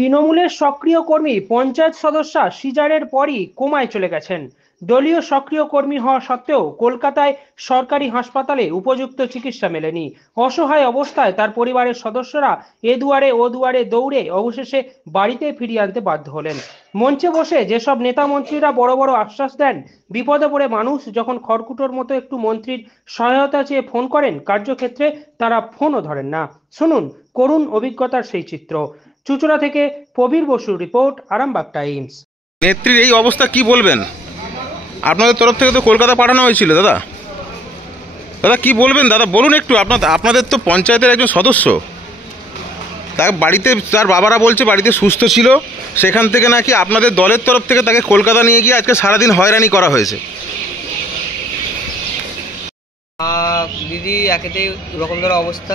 তৃণমূলের সক্রিয় কর্মী পঞ্চায়েত সদস্যা সিজারের পরই কোমায় চলে গেছেন। দলীয় সক্রিয় কর্মী হওয়া সত্ত্বেও কলকাতায় সরকারি হাসপাতালে উপযুক্ত চিকিৎসা মেলেনি। অসহায় অবস্থায় তার পরিবারের সদস্যরা এ দুয়ারে ও দুয়ারে দৌড়ে অবশেষে বাড়িতে ফিরিয়ে আনতে বাধ্য হলেন। মঞ্চে বসে যেসব নেতা মন্ত্রীরা বড় বড় আশ্বাস দেন, বিপদে পড়ে মানুষ যখন খড়কুটোর মতো একটু মন্ত্রীর সহায়তা চেয়ে ফোন করেন, কার্যক্ষেত্রে তারা ফোনও ধরেন না। শুনুন করুণ অভিজ্ঞতার সেই চিত্র। চুঁচুড়া থেকে প্রবীর বসুর রিপোর্ট, আরামবাগ টাইমস। নেত্রীর এই অবস্থা কি বলবেন? আপনাদের তরফ থেকে তো কলকাতা পাঠানো হয়েছিল দাদা। দাদা কি বলবেন? দাদা বলুন একটু। আপনাদের তো পঞ্চায়েতের একজন সদস্য, তার বাড়িতে তার বাবারা বলছে বাড়িতে সুস্থ ছিল, সেখান থেকে নাকি আপনাদের দলের তরফ থেকে তাকে কলকাতা নিয়ে গিয়ে আজকে সারাদিন হয়রানি করা হয়েছে। দিদি একেতেই ওরকম ধরো অবস্থা,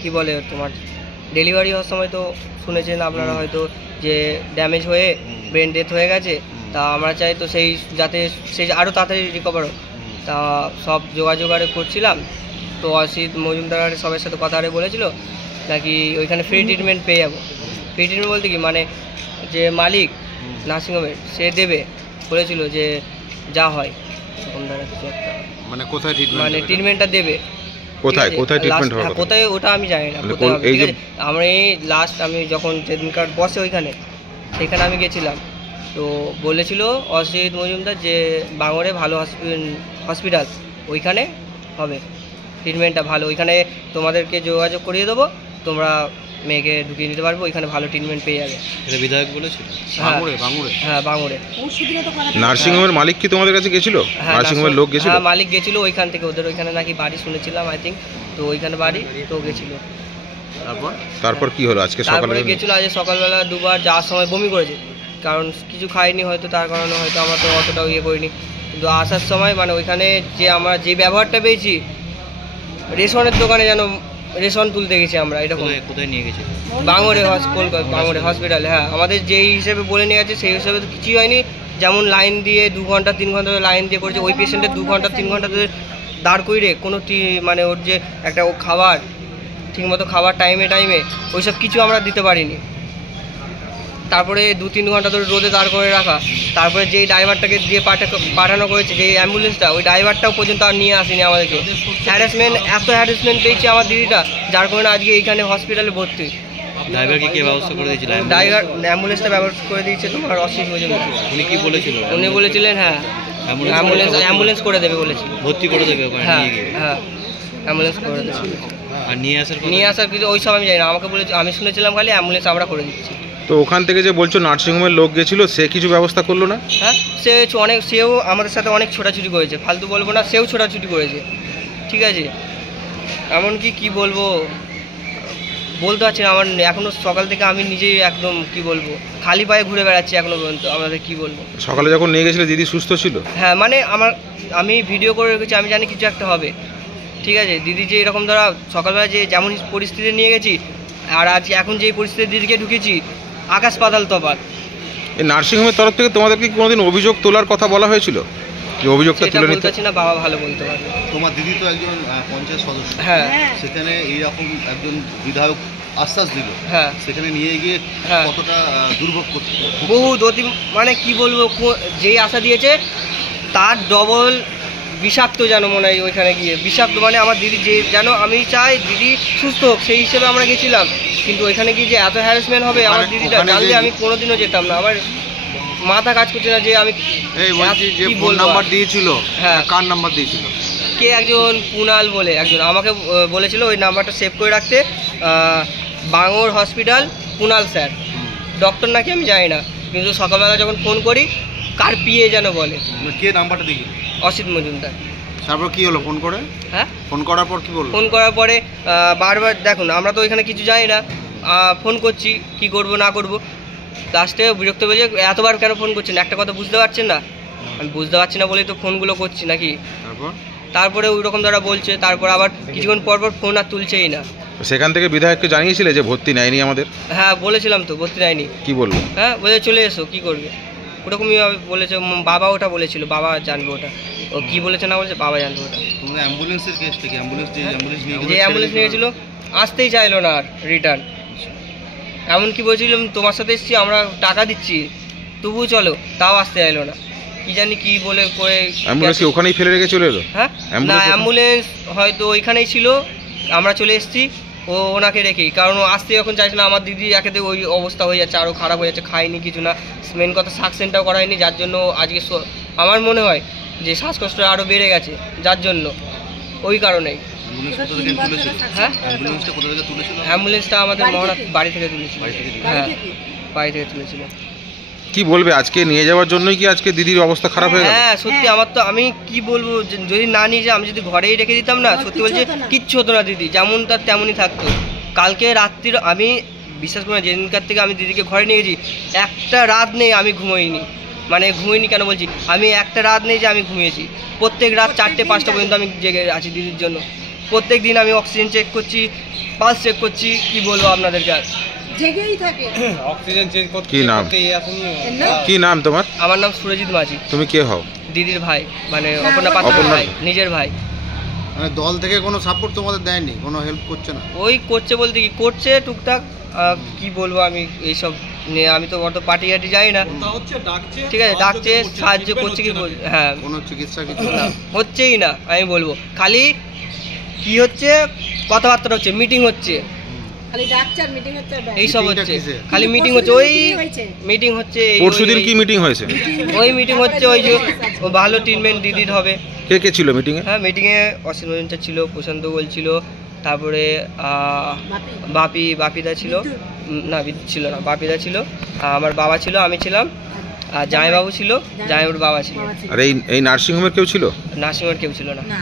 কি বলে তোমার ডেলিভারি হওয়ার সময় তো শুনেছেন আপনারা হয়তো যে ড্যামেজ হয়ে ব্রেন ডেথ হয়ে গেছে। তা আমরা চাই তো সেই যাতে সেই আরও তাড়াতাড়ি রিকভার হোক। তা সব যোগাযোগ করছিলাম, তো অসিত মজুমদার সবার সাথে কথা বলেছিল নাকি ওইখানে ফ্রি ট্রিটমেন্ট পেয়ে যাবো। ফ্রি ট্রিটমেন্ট বলতে কি, মানে যে মালিক নার্সিংহোমের সে দেবে বলেছিল, যে যা হয় এরকম ধরনের কিছু একটা, মানে কোথায় মানে ট্রিটমেন্টটা দেবে, কোথায় কোথায় ট্রিটমেন্ট হবে কোথায় ওটা আমি জানি না। আমি লাস্ট আমি যখন যেদিনকার বসে ওইখানে সেখানে আমি গেছিলাম, তো বলেছিল অসিত মজুমদার যে বাঙড়ে ভালো হসপিটাল, ওইখানে হবে ট্রিটমেন্টটা ভালো, ওইখানে তোমাদেরকে যোগাযোগ করিয়ে দেবো, তোমরা মেয়েকে ঢুকিয়ে নিতে পারবো, ওইখানে ভালো ট্রিটমেন্ট পেয়ে যাবে। এটা বিধায়ক বলেছিল। হ্যাঁ বাঙড়ে। নার্সিংহোমের মালিক কি তোমাদের কাছে গেছিল? নার্সিংহোমের লোক গেছিল? হ্যাঁ মালিক গেছিল ওইখান থেকে, ওদের ওইখানে নাকি বাড়ি শুনেছিলাম আই থিঙ্ক, তো ওইখানে বাড়ি তো গেছিল। তারপর কি হলো? আজকে সকালে গেছিল, আজ সকালবেলা দুবার যাওয়ার সময় বমি করেছে, কারণ কিছু খাইনি হয়তো, তার কারণে হয়তো আমরা তো অতটাও ইয়ে করিনি। কিন্তু আসার সময় মানে ওইখানে যে আমরা যে ব্যবহারটা পেয়েছি, রেশনের দোকানে যেন রেশন তুলতে গেছি আমরা, এরকম। কোথায় নিয়ে গেছি? বাঙড়ে কলকাতা বাঙড়ে হসপিটালে। হ্যাঁ আমাদের যেই হিসেবে বলে নিয়ে গেছে সেই হিসেবে তো কিছুই হয়নি। যেমন লাইন দিয়ে 2 ঘন্টা 3 ঘন্টা লাইন দিয়ে করেছে, ওই পেশেন্টের 2 ঘন্টা 3 ঘন্টা ধরে দাঁড় করিয়ে কোনো মানে ওর যে একটা ও খাবার ঠিকমতো খাবার টাইমে ওইসব কিছু আমরা দিতে পারিনি। তারপরে 2-3 ঘন্টা ধরে রোদে দাঁড় করে রাখা, তারপরে যেই ড্রাইভারটাকে দিয়ে পাঠানো করেছে, যেই অ্যাম্বুলেন্সটা, ওই ড্রাইভারটাও পর্যন্ত আর নিয়ে আসেনি আমাদেরকে। এত হ্যারাসমেন্ট পেয়েছে আমার দিদিটা, যার কারণে আজকে এইখানে হসপিটালে ভর্তি। ড্রাইভারকে কে ব্যবস্থা করে দিয়েছিল? ড্রাইভার অ্যাম্বুলেন্সটা ব্যবস্থা করে দিয়েছে তোমার অসিত মজুমদার। উনি কি বলেছিল? উনি বলেছিলেন হ্যাঁ অ্যাম্বুলেন্স করে দেবে বলেছিল, ভর্তি করে দেবে ওখানে নিয়ে গিয়ে। হ্যাঁ অ্যাম্বুলেন্স করে দেবে। আর নিয়ে আসার কিছু ওই সব আমি জানি না, আমাকে বলেছে, আমি শুনেছিলাম খালি অ্যাম্বুলেন্স আমরা করে দিচ্ছি। তো ওখান থেকে যে বলছো নার্সিংহোমের লোক গেছিল, সে কিছু ব্যবস্থা করলো না? হ্যাঁ সেও আমাদের সাথে অনেক ছোটাছুটি করেছে, ফালতু বলবো না, সেও ছোটাছুটি করেছে, ঠিক আছে। এমনকি কি বলবো বলতে পারছি না, আমার এখনো সকাল থেকে আমি নিজেই একদম কি বলবো খালি পায়ে ঘুরে বেড়াচ্ছি এখনো পর্যন্ত। আমাদের কি বলবো, সকালে যখন নিয়ে গেছিলে দিদি সুস্থ ছিল? হ্যাঁ মানে আমি ভিডিও করে রেখেছি, আমি জানি কিছু একটা হবে, ঠিক আছে। দিদি যে এরকম ধরা সকালবেলা যে যেমন পরিস্থিতি নিয়ে গেছি, আর আজ এখন যে পরিস্থিতি দিদিকে ঢুকেছি, আকাশ পাতাল তফাৎ। এই নার্সিংহোমের তরফ থেকে তোমাদেরকে কোনোদিন অভিযোগ তোলার কথা বলা হয়েছিল? যে অভিযোগটা তুলে নিতে? বলতে না, বাবা ভালো বলতে পারবে। তোমার দিদি তো একজন পঞ্চায়েত সদস্য, হ্যাঁ সেখানে এইরকম একজন বিধায়ক আশ্বাস দিল, হ্যাঁ সেখানে নিয়ে গিয়ে কতটা দুর্ভোগ করতে, বহুত মানে কি বলবো, যেই আশা দিয়েছে তার ডবল বিষাক্ত যেন মনে হয় ওইখানে গিয়ে বিষাক্ত। মানে আমার দিদি যে যেন, আমি চাই দিদি সুস্থ হোক, সেই হিসেবে আমরা গেছিলাম, কিন্তু ওইখানে গিয়ে যে এত হ্যারাসমেন্ট হবে আমার দিদিটা জানলে আমি কোনোদিনও যেতাম না। আমার মাথা কাজ করছে না যে আমি ফোন নাম্বার দিয়েছিল, হ্যাঁ কার নাম্বার দিয়েছিল? কে একজন কুনাল বলে একজন আমাকে বলেছিল ওই নাম্বারটা সেভ করে রাখতে, বাঙড় হসপিটাল কুনাল স্যার, ডক্টর নাকি আমি জানি না, কিন্তু সকালবেলা যখন ফোন করি কার পিএ যেন বলে। কে নাম্বারটা দিয়েছিল? অসিত মজুমদার। তারপর কি হলো? ফোন করে? হ্যাঁ ফোন করার পর কি বললো? ফোন করার পরে বারবার, দেখুন আমরা তো ওইখানে কিছু জানি না, ফোন করছি কি করব না করব, লাস্টে বিরক্ত হয়ে যায়, এতবার কেন ফোন করছেন, একটা কথা বুঝতে পারছেন না? আমি বুঝতে পারছি না বলেই তো ফোনগুলো করছি নাকি। তারপরে ওই রকম দ্বারা বলছে, তারপর আবার কিছুক্ষণ পর ফোন আর তুলছেই না। সেখান থেকে বিধায়ককে জানিয়েছিলে যে ভর্তি নেয়নি আমাদের? হ্যাঁ বলেছিলাম তো, ভর্তি নেয়নি। কি বললো? হ্যাঁ বলে চলে এসো, কি করবে, ওরকমই বলেছে। বাবা ওটা বলেছিল, বাবা জানবে ওটা, ও কি বলেছে না বলেছে বাবা জানবে ওটা। অ্যাম্বুলেন্সের কেসটা কি? যে অ্যাম্বুলেন্স নিয়ে গেছিলো আসতেই চাইলো না আর রিটার্ন, এমনকি বলছিলাম তোমার সাথে এসেছি, আমরা টাকা দিচ্ছি তবুও চলো, তাও আসতে চাইলো না। কি জানি কি বলে করে অ্যাম্বুলেন্স কি ওখানেই ফেলে রেখে চলে এলো? হ্যাঁ, না অ্যাম্বুলেন্স অ্যাম্বুলেন্স হয়তো ওইখানেই ছিল, আমরা চলে এসেছি ও ওনাকে রেখেই, কারণ ও আসতে যখন চাইছে না, আমার দিদি একেতে ওই অবস্থা হয়ে যাচ্ছে, আরও খারাপ হয়ে যাচ্ছে, খায়নি কিছু না, মেন কথা সাকসেনটাও করায়নি, যার জন্য আজকে আমার মনে হয় যে শ্বাসকষ্ট আরও বেড়ে গেছে, যার জন্য ওই কারণেই। হ্যাঁ, অ্যাম্বুলেন্সটা আমাদের মহারাজ বাড়ি থেকে তুলেছিল। হ্যাঁ, বাড়ি থেকে তুলেছিল। কি বলবে, আজকে নিয়ে যাওয়ার জন্যই কি আজকে দিদির অবস্থা খারাপ হয়ে গেল? হ্যাঁ সত্যি, আমার তো আমি কি বলবো, যদি না নিয়ে যাই, আমি যদি ঘরেই রেখে দিতাম না, সত্যি বলছি কিচ্ছু হতো না, দিদি যেমন তার তেমনই থাকতো। কালকে রাত্রির আমি বিশ্বাস করি না, যেদিনকার থেকে আমি দিদিকে ঘরে নিয়ে গেছি একটা রাত নেই আমি ঘুমোইনি, মানে ঘুমোইনি কেন বলছি, আমি একটা রাত নেই যে আমি ঘুমিয়েছি, প্রত্যেক রাত 4টে-5টা পর্যন্ত আমি জেগে আছি দিদির জন্য। প্রত্যেক দিন আমি অক্সিজেন চেক করছি, পালস চেক করছি, কি বলবো আপনাদেরকে আর। জেগেই থাকে। অক্সিজেন চেঞ্জ করতে কি নাম? কি নাম তোমার? আমার নাম সুরজিৎ মাঝি। তুমি কে হও? দিদির ভাই, মানে অপর্ণা পাত্রের ভাই, নিজের ভাই। মানে দল থেকে কোনো সাপোর্ট তোমাদের দেয়নি, কোনো হেল্প করছে না? ওই করছে বলতে কি করছে টুকটাক, কি বলবো আমি এইসব নিয়ে, আমি তো অত পার্টি হাটি যাই না, ঠিক আছে, ডাকছে, সাহায্য করছে, কি হ্যাঁ, কোনো চিকিৎসা কিছু হচ্ছেই না, আমি বলবো খালি কি হচ্ছে, কথাবার্তা হচ্ছে, মিটিং হচ্ছে, খালি ডাক্তার মিটিং হচ্ছে, এইসব হচ্ছে, কিসে? খালি মিটিং হচ্ছে, ওই হয়েছে। মিটিং হচ্ছে, পরশুদিন কি মিটিং হয়েছে? ওই মিটিং হচ্ছে, ওই যে ও ভালো ট্রিটমেন্ট দিদির হবে। কে কে ছিল মিটিং এ? হ্যাঁ, মিটিংয়ে অসীম মজুমদার ছিল, প্রশান্ত বলছিল, তারপরে বাপিদা ছিল, না বিদ্যুৎ ছিল না, বাপিদা ছিল, আমার বাবা ছিল, আমি ছিলাম, আর জামাইবাবু ছিল, জামাইবাবুর বাবা ছিল, আর এই নার্সিং হোমের কেউ ছিল? নার্সিংহোমের কেউ ছিল না। না